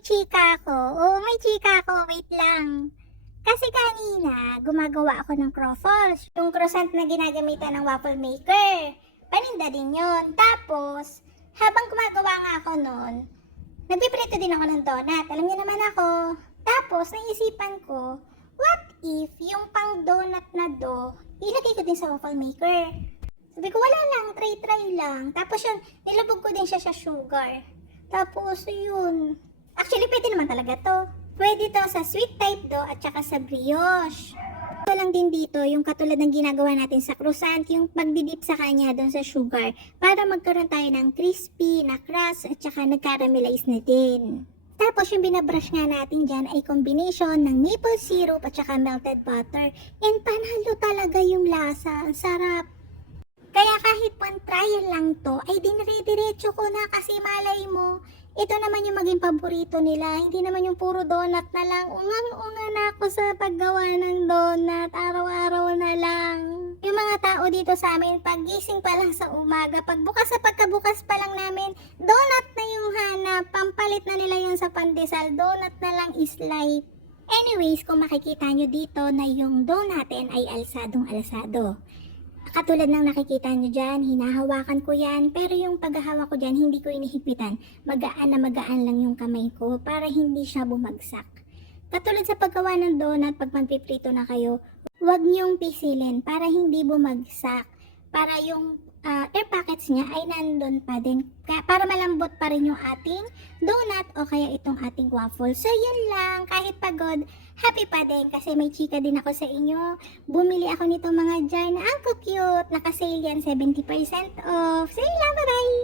may chika ako. Oo, may chika ako. Wait lang. Kasi kanina, gumagawa ako ng croffles. Yung croissant na ginagamitan ng waffle maker. Paninda din yun. Tapos, habang gumagawa nga ako nun, nagpiprito din ako ng donut. Alam niyo naman ako. Tapos, naisipan ko, what if yung pang donut na dough, ilagay ko din sa waffle maker? Sabi ko, wala lang, try lang. Tapos yun, nilubog ko din siya sa sugar. Tapos, yun. Actually, pwede naman talaga to. Pwede to sa sweet type dough at saka sa brioche. Ito lang din dito, yung katulad ng ginagawa natin sa croissant, yung pagdidip sa kanya doon sa sugar para magkaroon tayo ng crispy na crust at saka nag-caramelize na din. Tapos yung binabrush nga natin dyan ay combination ng maple syrup at saka melted butter. And panalo talaga yung lasa. Ang sarap. Kaya kahit one trial lang to, ay dinire-diretso ko na kasi malay mo, ito naman yung maging paborito nila. Hindi naman yung puro donut na lang. Ungang-unga na ako sa paggawa ng donut. Araw-araw na lang. Yung mga tao dito sa amin, paggising pa lang sa umaga, pagbukas sa pagkabukas pa lang namin, donut na yung hanap. Pampalit na nila yun sa pandesal. Donut na lang is life. Anyways, kung makikita nyo dito na yung dough natin ay alsadong-alsado. Katulad ng nakikita nyo dyan, hinahawakan ko yan, pero yung paghahawak ko dyan, hindi ko inihigpitan. Magaan na magaan lang yung kamay ko para hindi siya bumagsak. Katulad sa paggawa ng donut, pag magpiprito na kayo, huwag nyong pisilin para hindi bumagsak. Para yung air pockets niya ay nandun pa din. Para malambot pa rin yung ating donut o kaya itong ating waffle. So yun lang, kahit pagod, happy pa din kasi may chika din ako sa inyo. Bumili ako nito mga jar na ang cute. Naka-sale yan, 70% off. So yun lang, bye-bye!